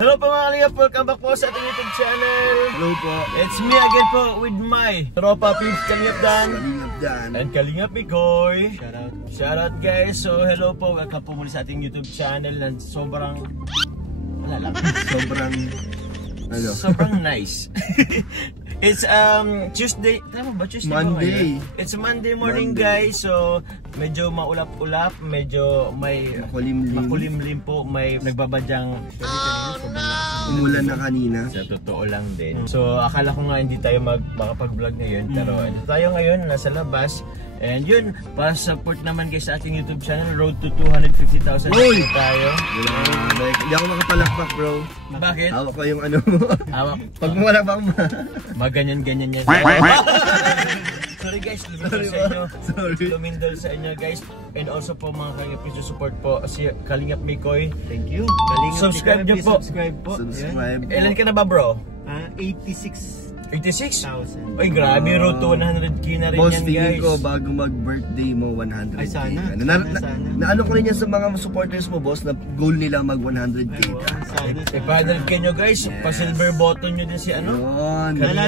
Hello po mga kalingap, welcome back po sa ating YouTube channel. Hello po. It's me again po with my tropa Pips, Kalingap Dan. Kalingap Dan. And Kalingap Mikoy. Shoutout. Shoutout guys. So hello po, welcome po muli sa ating YouTube channel na sobrang wala lang. Sobrang nice. It's Tuesday, tama ba? Tuesday Monday. It's Monday morning guys. So medyo maulap-ulap, medyo may makulimlim po, may nagbabadyang umulan na kanina. Sa totoo lang din. So akala ko nga hindi tayo makapag-vlog ngayon, pero ito tayo ngayon nasa labas. And yun, para support naman guys sa ating YouTube channel, road to 250,000 tayo. Hindi ako makapalakpak bro. Bakit? Hawak ko yung ano mo. Hawak. Pag malakpak mo. Maganyan-ganyan yan. Sorry guys, lumindol sa inyo. Lumindol sa inyo guys. And also po mga Kalingap, please support po si Kalingap Mikoy. Thank you. Subscribe nyo po. Subscribe po. Ilan ka na ba bro? 86,000. 86? Ay grabe, road to 100k na rin Boss, yan guys. tingin ko bago mag-birthday mo 100k. Ay sana. Naano ko rin yan sa mga supporters mo boss na goal nila mag 100k ka. E 500k nyo guys, pa-silver button nyo din si ano? Yun. May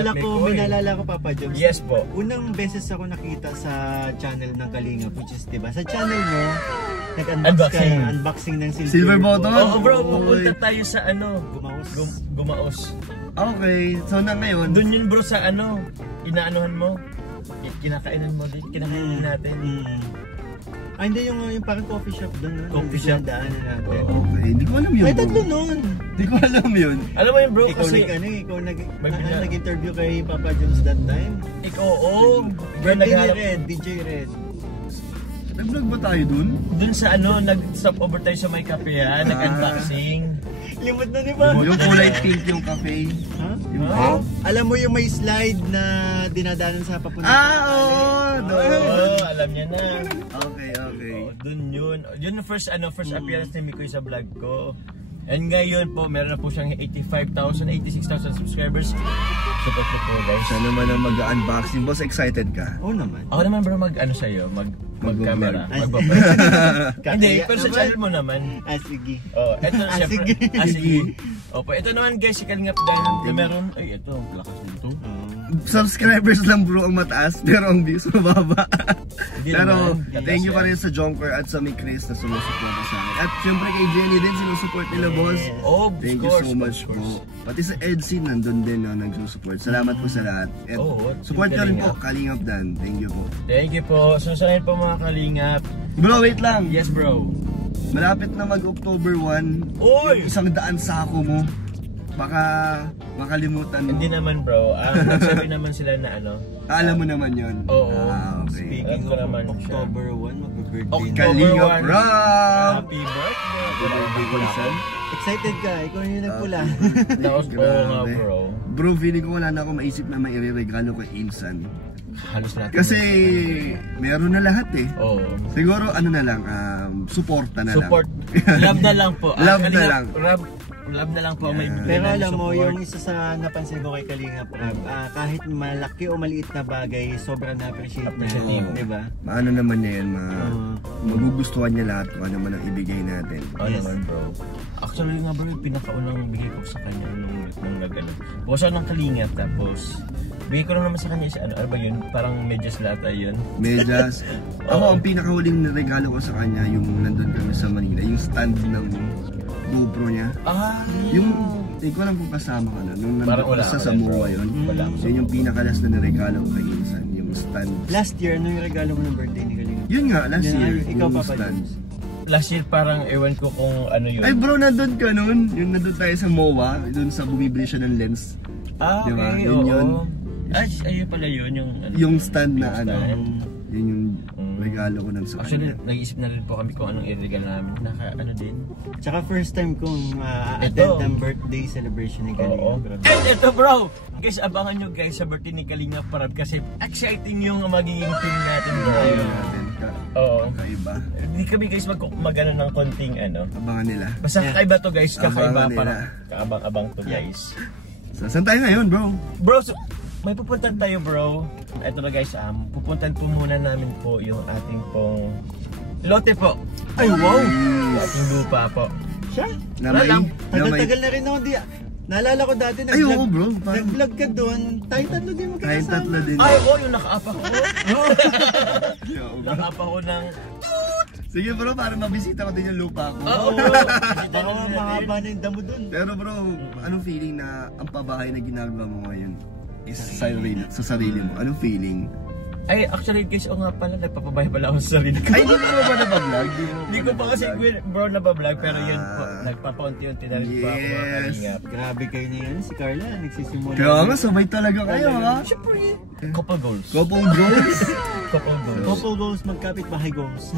nalala ko Papa Joms. Yes po. Unang beses ako nakita sa channel ng Kalingap, which is diba, sa channel mo, unboxing ng silver button. Oo bro, pupunta tayo sa ano, Gumaos. Okay, so na ngayon. Doon yun bro sa ano, inaanuhan mo, kinakainan mo din, kinakainin natin. Ah, hindi yung parang coffee shop doon. Coffee shop? Daanan natin. Okay, hindi ko alam yun. Ay, tatlo nun. Hindi ko alam yun. Alam mo yun bro, Ikaw kasi ikaw nag-interview kay Papa Joms that time. Ikaw, oo. Birthday ni Red, DJ Red. Nag-vlog ba tayo dun? Dun sa ano, nag-stop over tayo sa may cafe ha, nag-unboxing. Limot na ni ba? Yung kulay pink yung cafe. Ha? Yung Alam mo yung may slide na dinadanan sa papunta. Oo! Oo, alam niya na. Okay. Dun yun. Yun yung first appearance ni Mikoy sa vlog ko. And ngayon po, meron na po siyang 85,000, 86,000 subscribers. Support po po guys. Siya naman ang mag-unboxing. Boss, excited ka? Oo naman. Ako naman bro, mag-ano sa'yo, mag-camera. Mag-vlog. Hindi, pero sa channel mo naman. Sige. Oh, eto syempre. Sige. Opo, ito naman guys, si Kalingap dahil meron, ay ito, lakas nito. Subscribers lang bro ang mataas, pero ang views mababa. Pero thank you pa rin sa Jonker at sa Mick Chris na sumusupport sa akin. At syempre kay Jenny din, sinusupport nila boss. Oh, thank you so much po. Pati sa Edsy nandun din na nagsusupport. Salamat po sa lahat. At support nyo rin po, Kalingap Dan. Thank you po. Thank you po. Susunod po mga Kalingap. Bro, wait lang. Yes bro. Malapit na mag-October 1. Oy! 100 sako mo. Baka makalimutan mo. Hindi naman bro. Nagsabi naman sila na ano. Alam mo naman yun. Oo. Okay. Speaking of October 1, mag-birthday na. Kalingap Rob! Happy birthday! Happy birthday ko son. Excited ka? Ikaw yung nagpula. Tapos po nga bro. Bro, feeling ko wala na ako maisip na may ireregalo kay Insan. Halos natin. Kasi meron na lahat eh. Oo. Siguro ano na lang, suporta na Support. lang. Love na lang po. Love na lang. Love na lang po ang may bibigyan. Pero alam mo, yung isa sa napansin ko kay Kalingap Rob, kahit malaki o maliit na bagay, sobrang na-appreciate niya. Diba? Maano naman niya yan, magugustuhan niya lahat kung ano man ang ibigay natin. Oo naman bro. Actually nga bro, yung pinakaunang bigay ko sa kanya nung nag-ano. Bukas ako ng Kalingap, tapos bigay ko lang naman sa kanya isa, ano ba yun? Parang medyas lata yun. Medyas. Ako, ang pinakahuling regalo ko sa kanya, yung nandun kami sa Manila, yung stand ng GoPro niya. Yung, hindi ko lang kung kasama ka na. Nung nandun sa Samoa yun. Yun yung pinakalas na niregalo ko kay Insan. Yung stand. Last year, ano yung regalo mo ng birthday ni Kalingap? Yun nga, last year. Ikaw yung Papa stand. Joms. Last year parang ewan ko kung ano yun. Ay bro, nandun ka nun. Yung nandun tayo sa MOA. Dun sa bumibili siya ng lens. Diba? Okay, Yun yun. Ayun pala yun. Yung stand na ano. Yun yung regalo ko ng sa Actually, kanya. nag-iisip na rin po kami kung anong i-regalo namin. Ano din. Tsaka first time kong attend ng birthday celebration ni Kalingap. And ito bro! Guys, abangan nyo guys sa birthday ni Kalingap Rob kasi exciting yung magiging team natin bro. Oo. Kakaiba. Hindi kami guys mag-ano ng konting ano. Abangan nila. Basta kakaiba to guys, kakaiba Abangan para nila. kaabang-abang to guys. So, saan tayo ngayon bro? Bro, may pupuntan tayo bro. Ito na guys, pupuntan po muna namin po yung ating pong lote po. Ay wow! Ating lupa po. Siya? Na may... Tagal-tagal na rin ako di. Naalala ko dati, ay, oo bro. nag-vlog ka doon. Tayong tatlo din magkakasama. Tayong tatlo din. Ay, oo, yung naka-up ako. Naka-up ako ng... Sige bro, para mabisita ko din yung lupa ko. Oo. Baka mahaba na yung damo doon. Pero bro, anong feeling na ang pabahay na ginagawa mo ngayon is sa sarili mo? Anong feeling? Ay, actually guys, o nga pala, nagpapabahay pala ako sa sarili ko. Ay, hindi mo ba nabablog? Hindi ko pa kasi bro nabablog, pero yun po, nagpapaunti-unti na rin po ako mga kalingap. Grabe kayo na yan, si Carla, nagsisimula. Kaya nga, sabay talaga kayo ha? Siyempre, couple goals. Couple goals? Couple goals. Couple goals, magkapit bahay goals.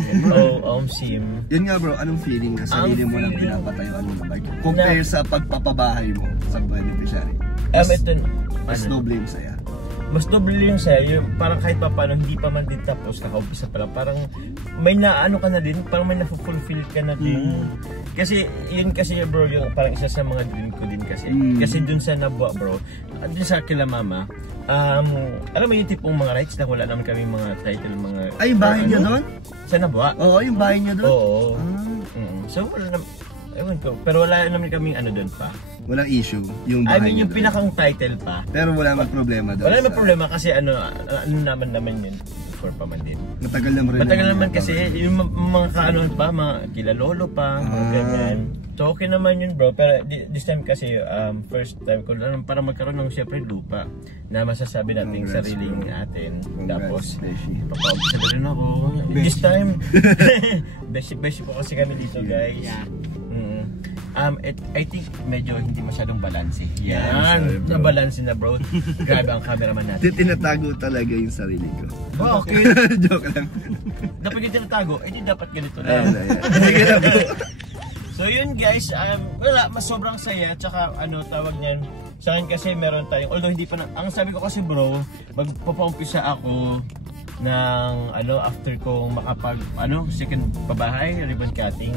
Sim. Yun nga bro, anong feeling na sarili mo lang pinapatayuan mo na bike? Compare sa pagpapabahay mo sa beneficiary. Ito, mas doble yung saya. Mas doble yung sa'yo, parang kahit pa paano hindi pa man din tapos, kakaumpisa pa lang, parang may naano ka na din, parang may na-fulfill ka na din. Kasi yun kasi bro, yung parang isa sa mga dream ko din kasi. Kasi dun sa Nabwa bro, dun sa kila mama, alam mo yung tipong mga rights na wala naman kami mga title, mga... Ay, yung bahay niya doon? Sa Nabwa? Oo, yung bahay niya doon? Oo. So wala naman, ewan ko, pero wala naman kaming ano doon pa. Walang issue, yung bahay yung doon. pinakang title pa. Pero wala namang problema doon. Wala namang problema kasi ano naman yun before pa man din. Matagal naman rin. Matagal naman kasi yung mga kaanoan pa, mga kilalolo pa, mga ganyan. So okay naman yun bro, pero this time kasi first time ko para magkaroon ng syempre lupa na masasabi natin sariling atin. Tapos papaumpisa na rin ako. This time, beshi po kasi kami dito guys. I think medyo hindi masyadong balanse. Yan, na-balanse na bro. Grabe ang cameraman natin. Tinatago talaga yung sarili ko. Okay. Joke lang. Dapat yung tinatago, di dapat ganito lang. Sige na bro. So yun guys, wala, mas sobrang saya. Tsaka tawag niyan, sa akin kasi meron tayong, although hindi pa na, ang sabi ko kasi bro, magpapaumpisa ako ng after kong makapag second pabahay, ribbon cutting.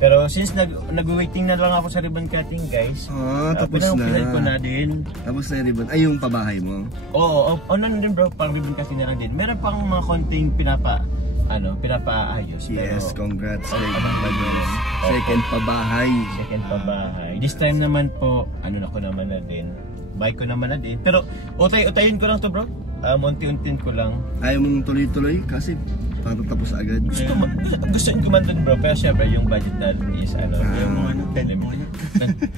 Pero since nag-waiting na lang ako sa ribbon cutting guys, tapos na. Ko na din. Tapos na yung ribbon, ay yung pabahay mo? Oo, din bro, pang ribbon cutting na lang din. Meron pang mga konting pinapaayos. Yes, pero, congrats. Second pabahay. Second pabahay. This time naman po, ako naman na din. Bike ko naman na din. Pero utayin ko lang to bro. Unti-untin ko lang. Ayaw mong tuloy-tuloy kasi tatapos agad. Gusto ko man dun bro, pero syempre yung budget natin is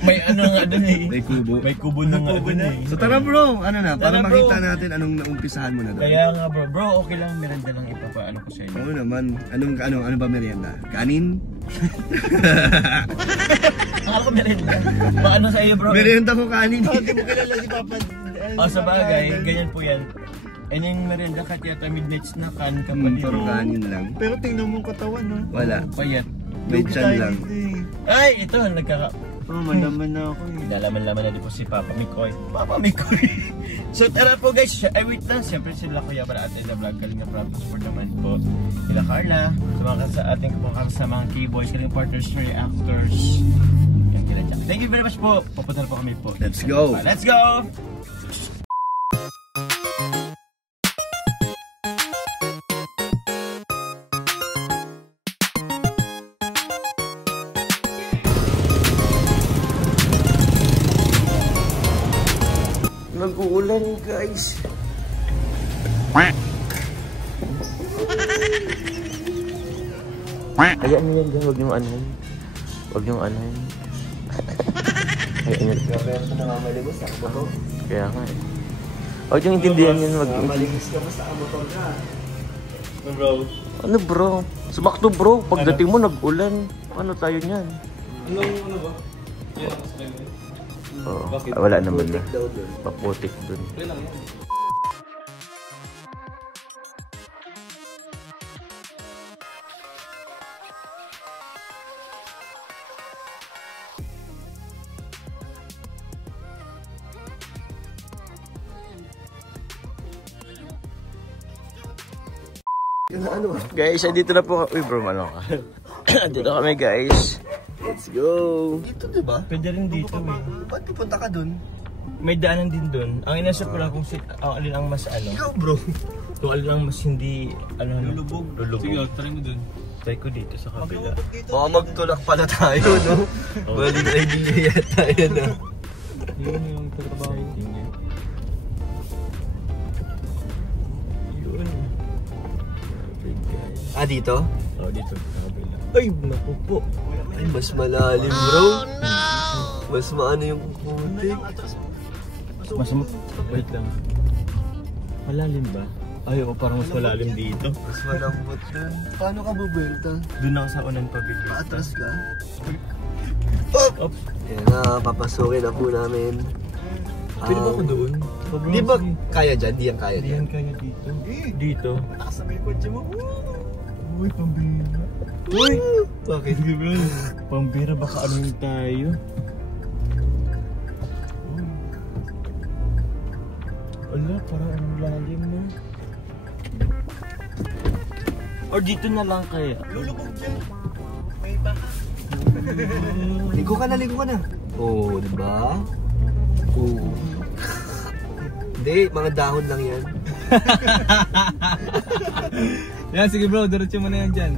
may nga dun eh. May kubo na nga dun eh. So tara bro, para makita natin anong naumpisahan mo na doon. Kaya nga bro, okay lang, merienda lang ipapaano ko sa inyo. Oo naman, ano ba merienda? Kanin? Akala ko merienda. Paano sa iyo bro? Merienda ko kanin. Hindi mo kilala si Papa. Sa bagay, ganyan po yan. Yung merienda ka yata midnight snack kan ka pa dito. Puro kanin lang. Pero tingnan mo katawan no. Wala. Payat. May chan lang. Ay, ito malaman na ako eh. Nalaman na din po si Papa Mikoy. Papa Mikoy. So tara po guys, wait lang. Siyempre sila Kuya para atin na vlog Kalinga Prab support naman po. Sila Carla, sa ating kasamang K-Boys, Kalinga Partners, Reactors. Yan kila Jack. Thank you very much po. Pupunta na po kami po. Let's go. Let's go. Nag-uulan guys. Hayaan mo yan, huwag yung anahin. Huwag yung anahin. Hayaan nyo. Pero sa namamalimos, ako to. Kaya nga eh. Huwag yung intindihan yun. Namamalimos ka basta ang motor ka. Bro? Ano bro? Sumakto bro. Pagdating mo nag-ulan. Ano tayo niyan? Ano ba? Yan ako sa kanya. Oo. Wala naman na. Paputik dun. Okay lang yan. Guys, dito na po. Uy bro, ano ka? Dito kami guys. Let's go. Dito diba? Pwede rin dito eh. Ba't pupunta ka dun? May daanan din dun. Ang inasap ko lang kung alin ang mas Ikaw bro. Kung alin ang mas hindi lulubog. Sige, try mo dun. Try ko dito sa kabila. Baka magtulak pala tayo, no? Baling idea yata yan, no? Yun yung trabaho niya. Yun. Ah, dito? Oo, dito sa kabila. Ay, naku po. Ay, mas malalim, bro. Mas maano yung kukutik. Wait lang. Malalim ba? Ay, parang mas malalim dito. Mas malambot dun. Paano ka bubelta? Doon ako sa unang pabili. Paatras ka? Up. Yan na, papasukin na po namin. Pwede ba ako doon? Di ba kaya dyan? Di yan kaya Hindi dyan? yan kaya dito. Dito. Takas na may kotse mo. Uy, pambira. Uy! Bakit? Pambira, baka ano tayo? Wala, parang anong lalim mo. Or dito na lang kaya? Lulubog dyan. May baka. Ligo ka na, ligo ka na. Oo, di ba? Oo. Hindi, mga dahon lang yan. Yan, sige bro, diretso mo na yan dyan.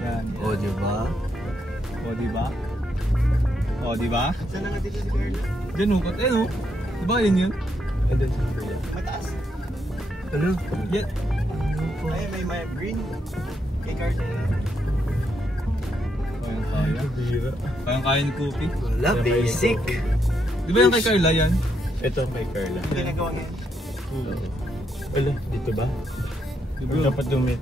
Yan. Oo, di ba? O, diba? O, diba? Saan na nga dito si Carla? Diyan hukot. Eh, no? Diba yun yun? And then sa kuya. Mataas. Ano? Yan. Ay, may green. Kay Carla yan. Kayang kaya. Pambira. Kayang kaya ni Cookie. Wala, basic. Di ba yan kay Carla yan? Ito kay Carla. Ginagawa ngayon. Wala, dito ba? Di Or dapat dumit.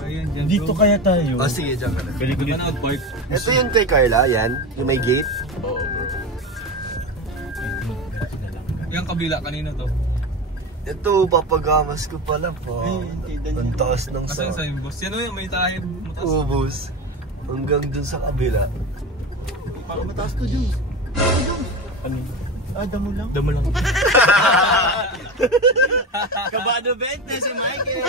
Ayan, dyan bro. Dito kaya tayo. Oh, sige, dyan ka na. Pwede ko Di ba dito. nag-park? Ito yun kay Carla, yan. Yung may gate. Oo, bro. Yung kabila, kanina to. Ito, papagamas ko pala po. Ang taas ng Kasi sa yung boss. Yan o yung may tayo. Mataas. ubos. Hanggang dun sa kabila. Parang mataas to, Jules. Ano yun? Ah, damo lang. Damo lang. Kabado bet na si Michael.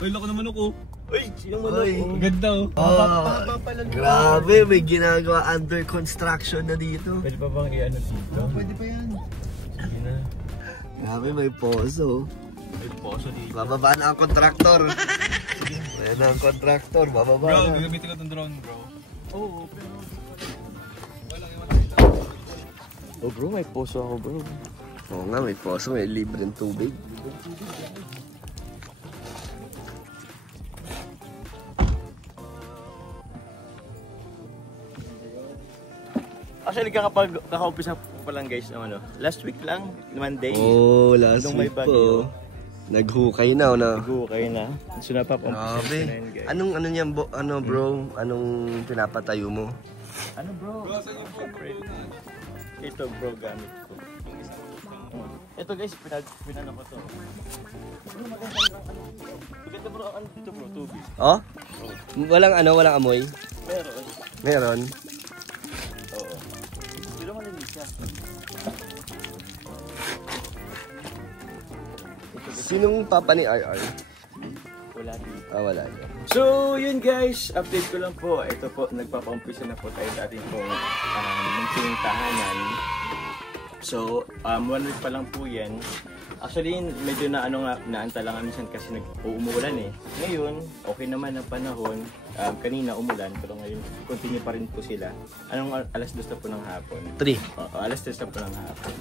Ay, lako naman ako. Uy, yung ano? Uy. Ganda oh. Ah, Pahaba pala. grabe, may ginagawa under construction na dito. Pwede pa bang i-ano dito? Pwede pa yan. Sige na. Grabe, may poso. May poso dito. Bababa na ang kontraktor. Ayan na ang kontraktor, bababa Bro, na. gagamitin ko itong drone bro. Oo, pero... Oh bro, may poso ako bro. Oo nga, may poso, may libreng tubig. Actually, kakaumpisa ko pa lang guys, ano, last week lang, Monday. Oh, last Nung may week bagyo. po. Naghukay na, no? Nag-ukay na. So napapampisa Grabe. na yun guys. Anong ano niyan, ano bro? Anong pinapatayo mo? Ano bro? Siyempre. Ito bro, gamit ko. Ito guys, pinano ko to. Bro, maganda bro, ano dito bro, tubig. Oh? Walang amoy? Meron. Meron. Oo. Pero malinis siya. Sinong papa ni RR? Wala dito. Ah, wala niya. So, yun guys, update ko lang po. Ito po, nagpapaumpisa na po tayo sa ating pong munting tahanan. So, 1 week pa lang po yan. Actually, medyo naantala nga minsan kasi umuulan eh. Ngayon, okay naman ang panahon. Kanina umulan, pero ngayon continue pa rin po sila. Alas 2 na po ng hapon. 3. Alas 3 na po ng hapon.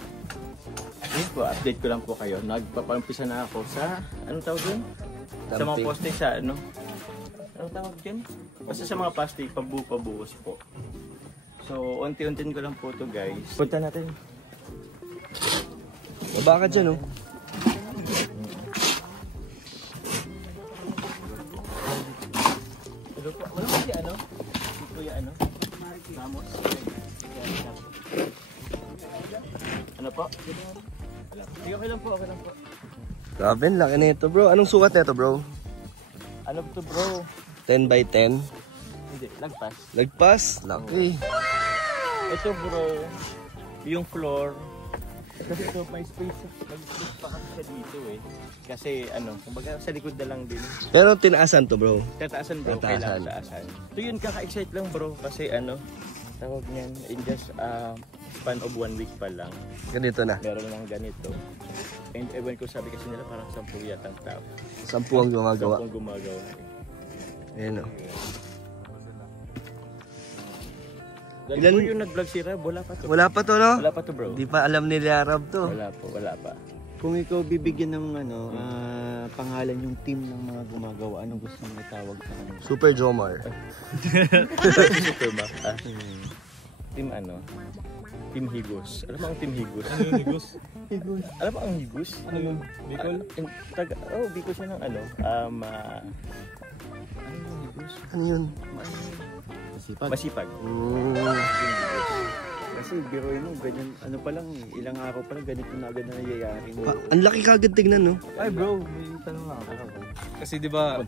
Yun po, update ko lang po kayo. Nagpapaumpisa na ako sa, anong tawag dun? Sa mga poste sa ano? Anong tawag dyan? Basta sa mga poste, pabuhos po. So, unti-untin ko lang po to guys. Punta natin. Baba ka dyan, oh. Hello po. Wala kasi ano? Si Kuya ano? Ramos. Ano po? Sige, okay lang po, okay lang po. Grabe, laki na ito, bro. Anong sukat na ito, bro? Ano to bro? 10 by 10? Hindi, lagpas. Lagpas? Laki. Ito bro, yung floor. Kasi ito may space pa kasi siya dito eh. Kasi ano, kumbaga sa likod na lang din. Pero tinaasan to, bro. Tataasan bro, Tataasan. kailangan taasan. Ito yun, kaka-excite lang bro. Kasi ano, tawag niyan, in just span of 1 week pa lang. Ganito na. Meron ng ganito. And ewan ko, sabi kasi nila parang 10 yata ang tao. 10 ang gumagawa. 10 gumagawa. Ayan o. Ilan mo yung nag-vlog si Rab? Wala pa to. Wala pa to, no? Wala pa to, bro. Di pa alam nila Rab to. Wala pa. Kung ikaw bibigyan ng pangalan yung team ng mga gumagawa, anong gusto mong itawag sa kanila? Super Jomar. Super ba? Team ano? Team Higos. Alam mo ang Team Higos? Ano yung Higos? Higos. Alam mo ang Higos? Ano yun? Bicol? Bicol siya ng ano? Ano yung Higos? Ano yun? Masipag. Kasi biroin mo, ganyan, ano pa lang, ilang araw pa lang, ganito na agad na nangyayari. Ang laki kagad tignan, no? Ay bro, may tanong nga ako. Kasi di ba,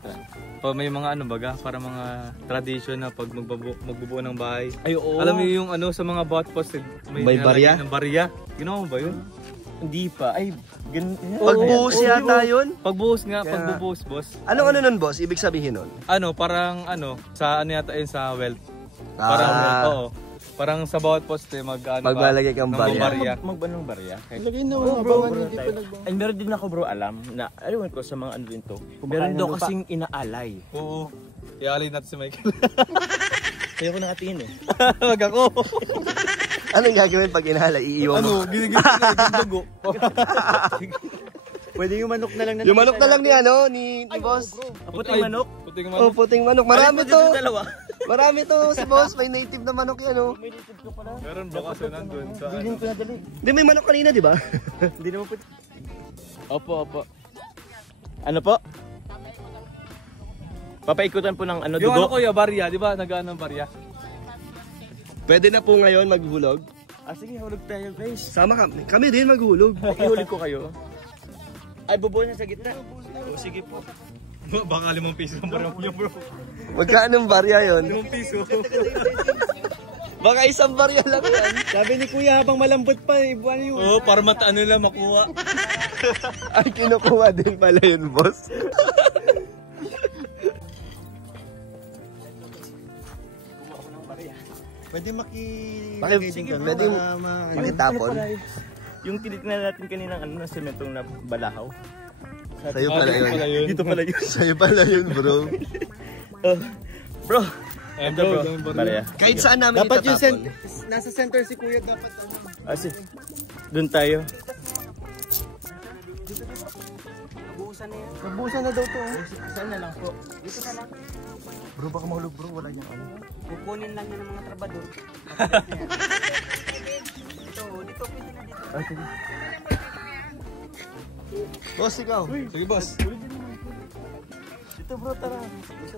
may mga ano baga, para mga tradition na pag magbubuo ng bahay. Ay, oo. Alam mo yung ano sa mga bot post, May barya? ng barya. Ginawa mo ba yun? Hindi pa. Ay, ganun. Pagbuhos yata yun? Pagbuhos nga, pagbubuhos boss. Anong ano nun, boss? Ibig sabihin nun? Ano, parang ano, sa ano yata yun, sa wealth. Parang, oo. Parang sa bawat poste maglalagay kang barya. Magbanong barya. Lagay na wala ba hindi pa Ay, meron din ako bro alam na alam ko sa mga ano din to. Meron daw kasing inaalay. Oo. Iaalay natin si Michael. Kaya ko nakatingin eh. Wag ako. Anong gagawin pag inahala? Iiwan mo? Ano? Ginigil ko na yung dugo. Pwede yung manok na lang na. Yung manok na lang ni ano, ni boss. Puting manok. Puting Oh, manok. puting manok. Marami to. Dalawa. Marami to si boss. May native na manok yan, oh. May native ka pala. Meron ba kasi nandun sa Bilhin ko na dali. Hindi, may manok kanina, di ba? Hindi naman po. Opo. Ano po? Papaikutan po ng ano yung ano dugo. kuya, barya, di ba? Nag-ano ng barya? Pwede na po ngayon maghulog. Sige, hulog tayo guys. Sama kami. Kami din maghulog. Ihulog ko kayo. Ay, bubuo na sa gitna. Sige po. Baka 5 piso ang barya mo bro. Magkaanong barya yun? 5 piso. Baka isang barya lang yan. Sabi ni Kuya habang malambot pa, buwan yun. Oo, para mataan nila makuha. Ay, kinukuha din pala yun, boss. Pwede Sige, pwede makitapon. Yung tiniknan natin kanina ano na sementong na balahaw. Sa'yo pala yun. Dito pala yun. Sa'yo pala yun, bro. Bro. Ayan bro, yung barya. Kahit saan namin dapat yung itatapon. nasa center si Kuya dapat ano. Doon tayo. Nabuhusan na daw to. Saan na lang po? Dito na lang. Bro, baka mahulog, bro. Wala niyang ano. Kukunin lang yan ng mga trabador. Dito pwede na dito. Sige. Boss, ikaw. Sige boss. Dito bro, tara. Sige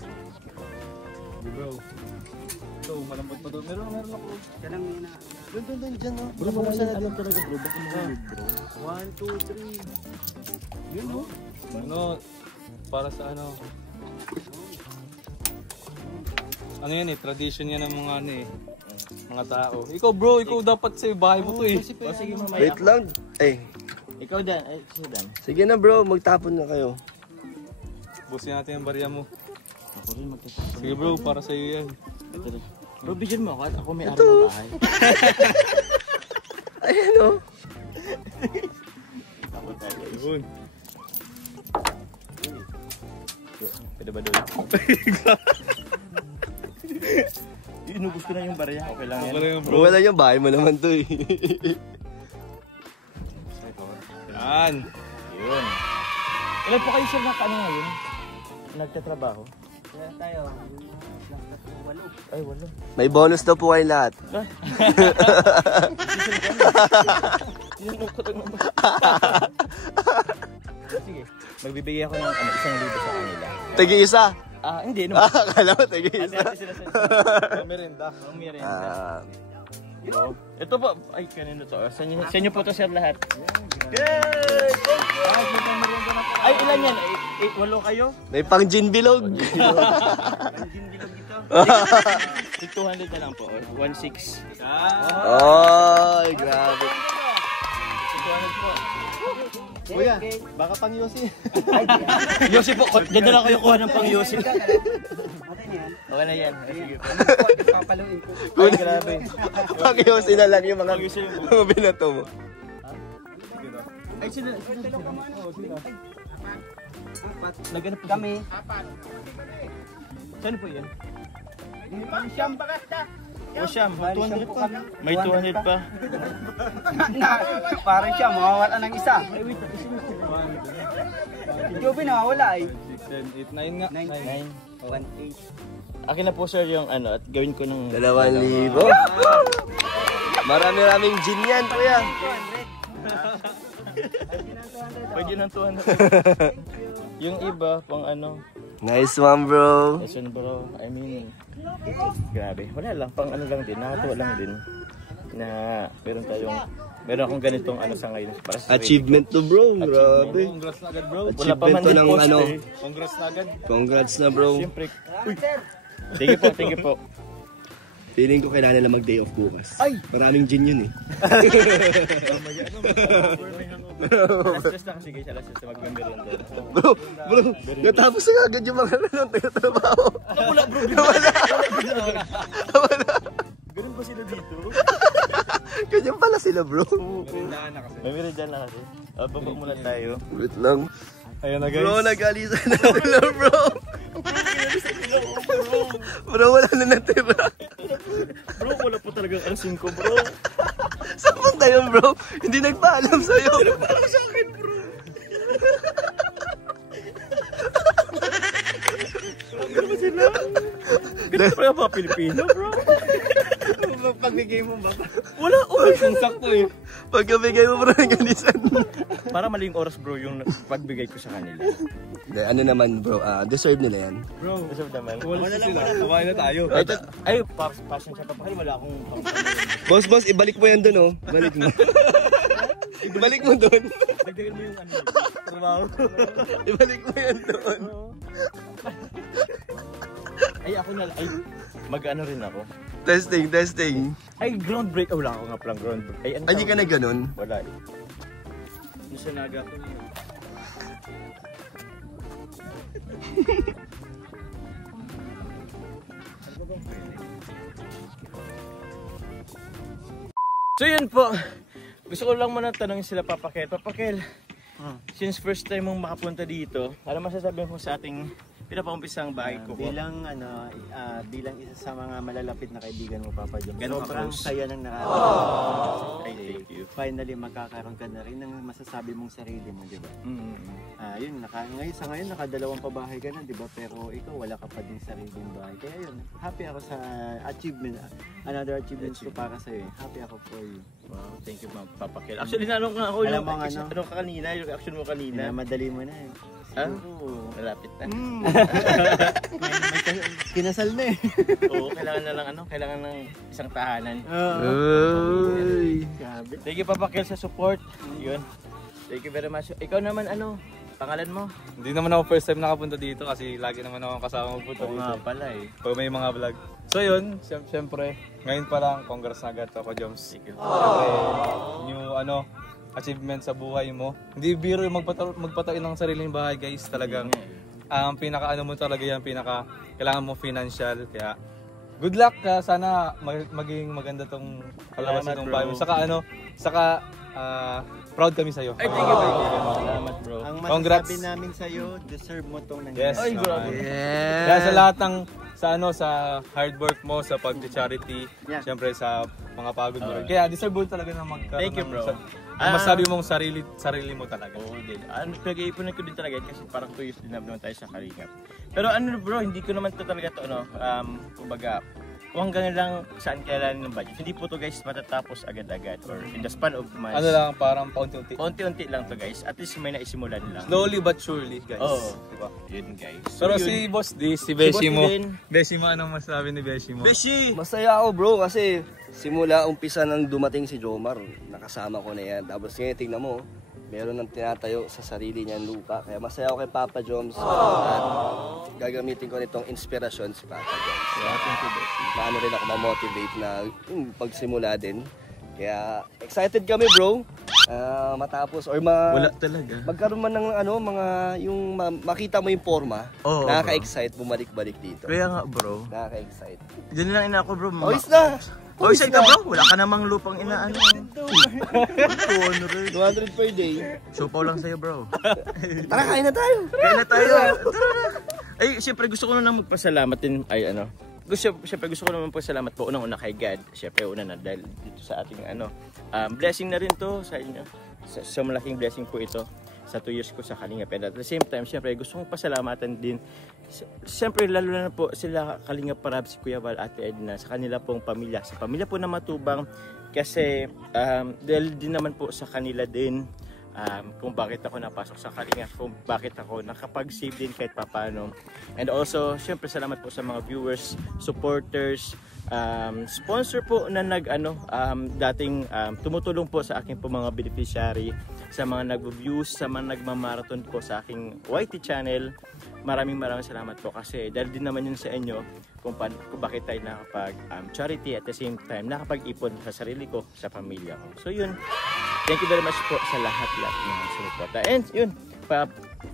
bro. So, malambot pa doon. Meron ako. Yan ang nina. Doon, dyan, no? Bro, mabuhusan na dito talaga bro. Baka mahulog bro. 1, 2, 3. Yun bro. Ano, para sa ano. Ano yan eh, tradition yan ng mga ano eh. Mga tao. Ikaw bro, ikaw dapat sa bahay mo to eh. Sige mamaya. Wait lang. Eh, Ikaw Dan. Ay, sige Dan. sige na, bro. Magtapon na kayo. Busin natin yung barya mo. Ako rin magtatapon. Sige bro, para sa iyo yan. Bro, bigyan mo ako at ako may araw ng bahay. Ayan, oh. Tapon tayo. Yun. Pwede ba doon? Inubos ko na yung barya. Okay lang yan. Wala yung Bro, bro. wala yung bahay mo naman to, eh. Yan. Yun. Ilan po kayo sir na ano ngayon? Nagtatrabaho? Kaya tayo. Ay, wala. May bonus daw po kayo lahat. Sige, magbibigay ako ng 1,000 sa kanila. Tagi isa. Hindi, no. Akala mo, tagi isa. Merenda. Merenda. Ah, Ito po, ay kanino to? Sa inyo po to sir lahat. Yay! Ay, ilan yan? 8 kayo? may pang gin bilog. Ang bilog dito. 200 na lang po. 1,600. Ay, grabe. 200 po. Kuya, baka pang Yossi. Yossi po, dyan na lang kayo kuha ng pang Yossi. Okay na yan. Sige po. Ay, grabe. Pag-iusin na lang yung mga binato mo. Ay, sila. Naghanap Kami. Saan po yan? Siyam bagasta. O siyam, 200 pa. May 200 pa. Parang siya, mawawala ng isa. Si Joby nawawala eh. 6, 7, 8, 9 nga. 9, 1, 8. Akin na po sir yung ano, at gawin ko ng 2,000. Marami-raming gin yan, kuya. pwede ng 200. Yung iba, pang ano. Nice one, bro. Listen bro, I mean, grabe. Wala lang, pang ano lang din, nakatuwa lang din. Na meron akong ganitong ano sa ngayon. Para sa Achievement to, bro. Grabe. Congrats na agad, bro. Wala pa man Achievement to din ng poster. ano. Congrats na agad. Congrats na, bro. Siyempre. Uy. Sige po. Feeling ko kailangan nila mag-day off bukas. Ay! Maraming gin yun eh. Alas-alas na kasi guys, alas-alas na mag-member lang doon. Bro, natapos na agad yung mga nang tayo-trabaho. Wala bro, Wala. ganun ba sila dito? Ganyan pala sila, bro. Merindahan na kasi. May meridian na kasi. Baba muna tayo. Wait lang. Ayun na guys. Bro, nag-alisan na wala, bro. Bro, wala na natira. Bro, wala po talagang alas 5 bro. Saan punta yun, bro? Hindi nagpaalam sa'yo. Hindi nagpaalam sa akin, bro. Ano ba sila? Ganun pa yung mga Pilipino bro. Pagbigay mo ba? Wala, Ang sakto eh. Pagkabigay mo, bro, ng ganisan. para mali yung oras bro yung pagbigay ko sa kanila. Ano naman, bro, deserve nila yan. Bro, Deserve naman. wala sila. Kumain na tayo. Ay, passion siya pa. Wala akong Boss, ibalik mo yan dun, oh. Ibalik mo. Ibalik mo dun. dagdagan mo yung ano. Trabaho. Ibalik mo yan dun. Ay, ako na ay mag-ano rin ako. Testing. Ay, ground break. Oh, wala ako nga palang ground break. Ay, ano? Ay, di ka na ganun. Wala eh. Hindi siya naga ko. So yun po. Gusto ko lang muna tanongin sila Papakel. Papakel, since first time mong makapunta dito, ano masasabi mo sa ating pinapaumpisa ang bahay ko? Bilang bilang isa sa mga malalapit na kaibigan mo, Papa Joms. Ganun Sobrang ka-close? saya ng nakakita. Ay, thank you. Finally magkakaroon ka na rin ng masasabi mong sarili mo, di ba? Yun, ngayon nakadalawang pabahay ka na, di ba? Pero ikaw wala ka pa din sariling bahay. Kaya yun, happy ako sa achievement. Another achievement ko para sa'yo. Happy ako for you. Wow, thank you Papakel. Actually, nanong nga ako Alam yung mo nga, ano ka kanina, yung reaction mo kanina. Madali mo na eh. Siguro, malapit na. Kinasal na eh. Oo, kailangan na lang kailangan ng isang tahanan. Uy. Grabe. Thank you Papakel sa support. Yun. Thank you very much. Ikaw naman pangalan mo? Hindi naman ako first time nakapunta dito kasi lagi naman ako kasama magpunta Oo dito. nga pala eh. Pag may mga vlog. So yun, syempre, ngayon pa lang, congrats na agad ako, Joms. Thank you. Syempre, new achievement sa buhay mo. Hindi biro yung magpatayo ng sariling bahay, guys. Talagang, ang pinaka mo talaga yan, kailangan mo financial. Kaya, good luck. Sana maging maganda tong kalabasan ng bahay mo. Saka, proud kami sa'yo. Ay, thank you. Salamat bro. Ang Congrats. masasabi namin sa'yo, deserve mo tong nangyari. Yes. Ay, grabe. Kaya sa lahat ng sa hard work mo, sa pag-charity, syempre sa mga pagod mo rin. Kaya deserve mo talaga na magkaroon Thank you, bro. masabi mong sarili mo talaga. Oo din. Pag-iipunan ko din talaga kasi parang 2 years din naman tayo sa Kalingap. Pero bro, hindi ko naman to talaga to kumbaga, kung hanggang lang saan kailangan ng budget. Hindi po to guys matatapos agad-agad or in the span of months. Ano lang, parang paunti-unti. Unti-unti lang to guys. At least may naisimulan lang. Slowly but surely, guys. Oo. Diba? Yun guys. Pero yun. si Boss D, si Beshi mo. din. Beshi mo, anong masabi ni Beshi mo? Beshi! Masaya ako, bro, kasi simula umpisa nang dumating si Jomar, nakasama ko na yan. Tapos ngayon, tingnan mo, meron ng tinatayo sa sarili niyang lupa. Kaya masaya ako kay Papa Joms. At gagamitin ko nitong inspirasyon si Papa Joms. Paano rin ako ma-motivate na pagsimula din. Kaya excited kami, bro. Matapos or wala talaga. magkaroon man ng yung makita mo yung forma. Oo, nakaka-excite bumalik-balik dito. Kaya nga bro. Nakaka-excite. Diyan lang ina ako bro. Ois na! Oh, isa ka bro? Wala ka namang lupang inaano. 200 per day. Supaw lang sa'yo bro. Tara, kain na tayo. Kain na tayo. Tara na. Ay, siyempre gusto ko na magpasalamat din. Ay, ano. Siyempre gusto ko naman magpasalamat po unang-una kay God. Siyempre una na dahil dito sa ating ano. Blessing na rin to sa inyo. Sa malaking blessing po ito. Sa 2 years ko sa Kalingap. And at the same time, siyempre gusto kong pasalamatan din. Siyempre lalo na po sila Kalingap Parab, si Kuya Val, Ate Edna, sa kanila pong pamilya. Sa pamilya po na Matubang. Kasi dahil din naman po sa kanila din kung bakit ako napasok sa Kalingap, kung bakit ako nakapag-save din kahit papano. And also, siyempre salamat po sa mga viewers, supporters, sponsor po na dating tumutulong po sa aking po mga beneficiary, sa mga nag-views, sa mga nagmamarathon po sa aking YT channel. Maraming salamat po kasi dahil din naman yun sa inyo kung bakit tayo nakapag charity at the same time nakapag-ipon sa sarili ko, sa pamilya ko. So yun, thank you very much po sa lahat-lahat ng suporta. And yun,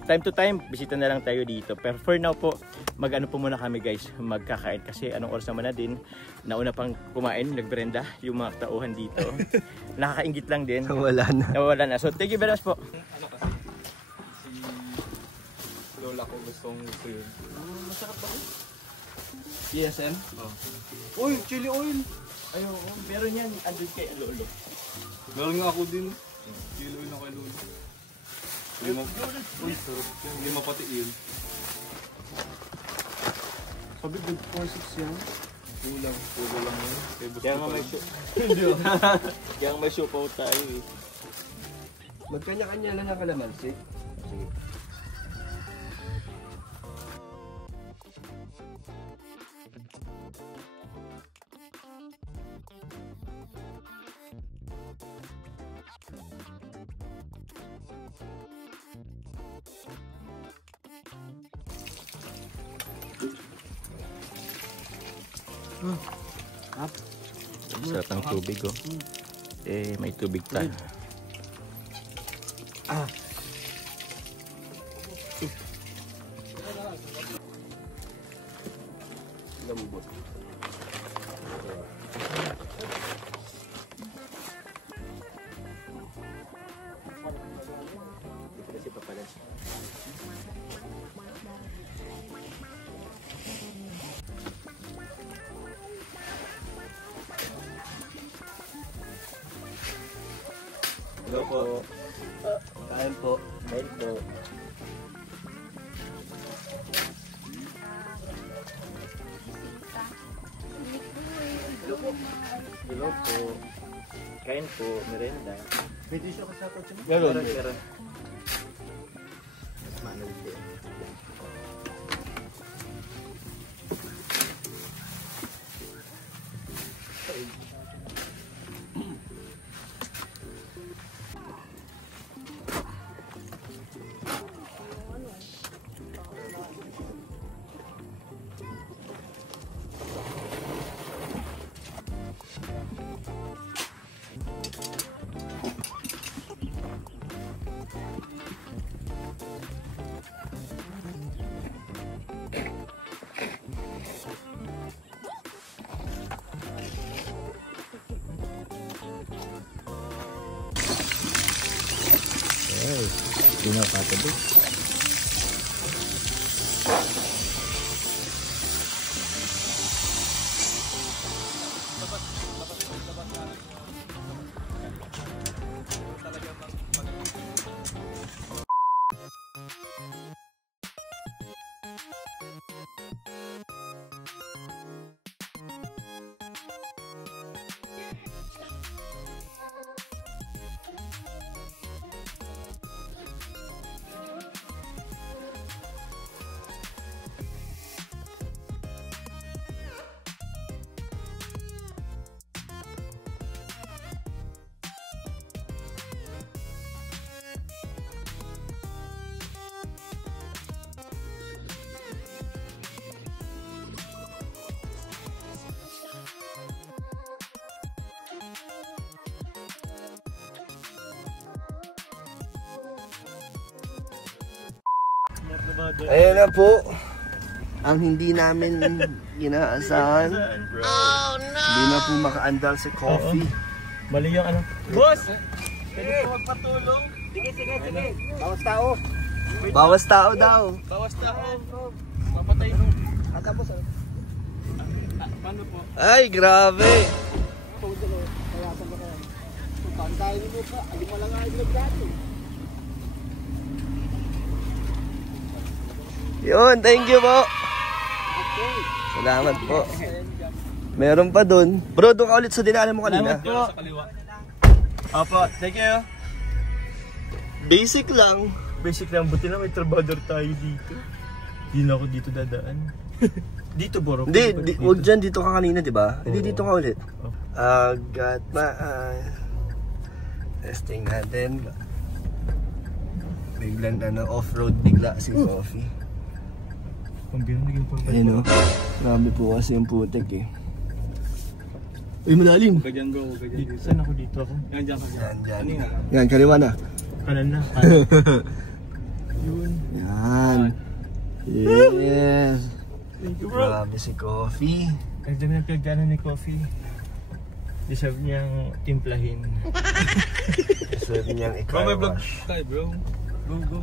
time to time, bisita na lang tayo dito. Pero for now po, mag-ano po muna kami guys, magkakain. Kasi anong oras naman na din, nauna pang kumain, nagbrenda yung mga tauhan dito. Nakakaingit lang din. Nawala na. So thank you very much po. Ano kasi, si lola ko gusto yun. Masarap ba? GSM? Oh. Uy, chili oil! Ayun, meron yan. Andun kay Lolo. Meron nga ako din. Chili oil na kay lolo. Uy, sarap yan. Hindi mapatiin. Sabi good for 6 yan. Kulang yun. Kaya nga may show. Kaya nga may show pa tayo eh. Magkanya-kanya lang ng kalamansi. Sige. Sarap ng tubig oh. Eh, may tubig tayo. Lambot. Kasi papalan. Hello po. Kain po. Kain po. Hello po. Kain po, merenda. May tissue ka sa kotse mo? Meron. Manual po. Pinapatabi. Ayan na po. ang hindi namin inaasahan. Oh no! Hindi na po makaandal sa coffee. Mali yung ano. Boss! Pwede po magpatulong. Sige. Bawas tao. Bawas tao daw. Bawas tao. Papatay mo. Tapos Paano po? Ay, grabe. pantayin mo pa. Alin mo lang ang nagdato. Yun, thank you po. Salamat po. Meron pa dun. Bro, doon ka ulit sa dinaanan mo kanina. Salamat po. Sa kaliwa. Opo, thank you. Basic lang. Basic lang, buti na may trabador tayo dito. Hindi na ako dito dadaan. Dito, Boro. Hindi, huwag dyan. Dito ka kanina, di ba? Hindi, dito ka ulit. Oh. Agad testing natin. Biglang off-road bigla si Coffee. Ang bilang naging pagpapalito. Ayun o. Marami po kasi yung putek eh. Uy, malalim. Ganyan go. Dito, saan ako dito ako? Yan dyan. Yan. Yan, kaliwa na. Kanan na. Yun. Yan. Yes. Thank you, bro. Grabe si Coffee. Ang dami ng pinagdaanan ni Coffee. Deserve niyang timplahin. Deserve niyang Bro, may vlog i-car wash. tayo bro. Go.